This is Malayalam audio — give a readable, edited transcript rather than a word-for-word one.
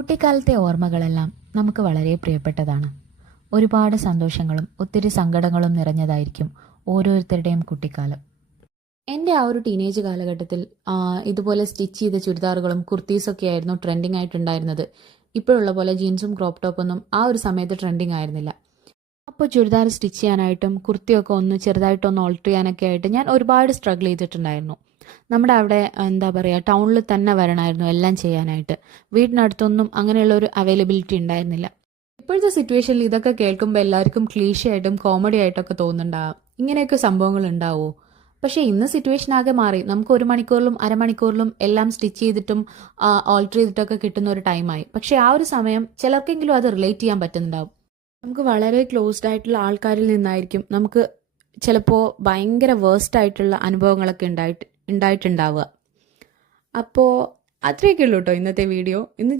കുട്ടിക്കാലത്തെ ഓർമ്മകളെല്ലാം നമുക്ക് വളരെ പ്രിയപ്പെട്ടതാണ്. ഒരുപാട് സന്തോഷങ്ങളും ഒത്തിരി സങ്കടങ്ങളും നിറഞ്ഞതായിരിക്കും ഓരോരുത്തരുടെയും കുട്ടിക്കാലം. എൻ്റെ ആ ഒരു ടീനേജ് കാലഘട്ടത്തിൽ ഇതുപോലെ സ്റ്റിച്ച് ചെയ്ത ചുരിദാറുകളും കുർത്തീസൊക്കെ ആയിരുന്നു ട്രെൻഡിങ് ആയിട്ടുണ്ടായിരുന്നത്. ഇപ്പോഴുള്ള പോലെ ജീൻസും ക്രോപ്പ് ടോപ്പൊന്നും ആ ഒരു സമയത്ത് ട്രെൻഡിങ് ആയിരുന്നില്ല. അപ്പോൾ ചുരിദാർ സ്റ്റിച്ച് ചെയ്യാനായിട്ടും കുർത്തിയൊക്കെ ഒന്ന് ചെറുതായിട്ടൊന്ന് ഓൾട്ടർ ചെയ്യാനൊക്കെ ആയിട്ട് ഞാൻ ഒരുപാട് സ്ട്രഗിൾ ചെയ്തിട്ടുണ്ടായിരുന്നു. നമ്മുടെ അവിടെ എന്താ പറയുക, ടൗണിൽ തന്നെ വരണമായിരുന്നു എല്ലാം ചെയ്യാനായിട്ട്. വീടിനടുത്തൊന്നും അങ്ങനെയുള്ള ഒരു അവൈലബിലിറ്റി ഉണ്ടായിരുന്നില്ല. ഇപ്പോഴത്തെ സിറ്റുവേഷനിൽ ഇതൊക്കെ കേൾക്കുമ്പോൾ എല്ലാവർക്കും ക്ലീശയായിട്ടും കോമഡി ആയിട്ടൊക്കെ തോന്നുന്നുണ്ടാകും. ഇങ്ങനെയൊക്കെ സംഭവങ്ങൾ ഉണ്ടാവുമോ? പക്ഷേ ഇന്ന് സിറ്റുവേഷൻ ആകെ മാറി. നമുക്ക് 1 മണിക്കൂറിലും അരമണിക്കൂറിലും എല്ലാം സ്റ്റിച്ച് ചെയ്തിട്ടും ഓൾട്ടർ ചെയ്തിട്ടൊക്കെ കിട്ടുന്ന ഒരു ടൈമായി. പക്ഷേ ആ ഒരു സമയം ചിലർക്കെങ്കിലും അത് റിലേറ്റ് ചെയ്യാൻ പറ്റുന്നുണ്ടാവും. നമുക്ക് വളരെ ക്ലോസ്ഡ് ആയിട്ടുള്ള ആൾക്കാരിൽ നിന്നായിരിക്കും നമുക്ക് ചിലപ്പോൾ ഭയങ്കര വേഴ്സ്റ്റ് ആയിട്ടുള്ള അനുഭവങ്ങളൊക്കെ ഉണ്ടായിട്ടുണ്ടാവുക. അപ്പോൾ അത്രയൊക്കെ ഉള്ളൂ കേട്ടോ ഇന്നത്തെ വീഡിയോ. ഇന്ന്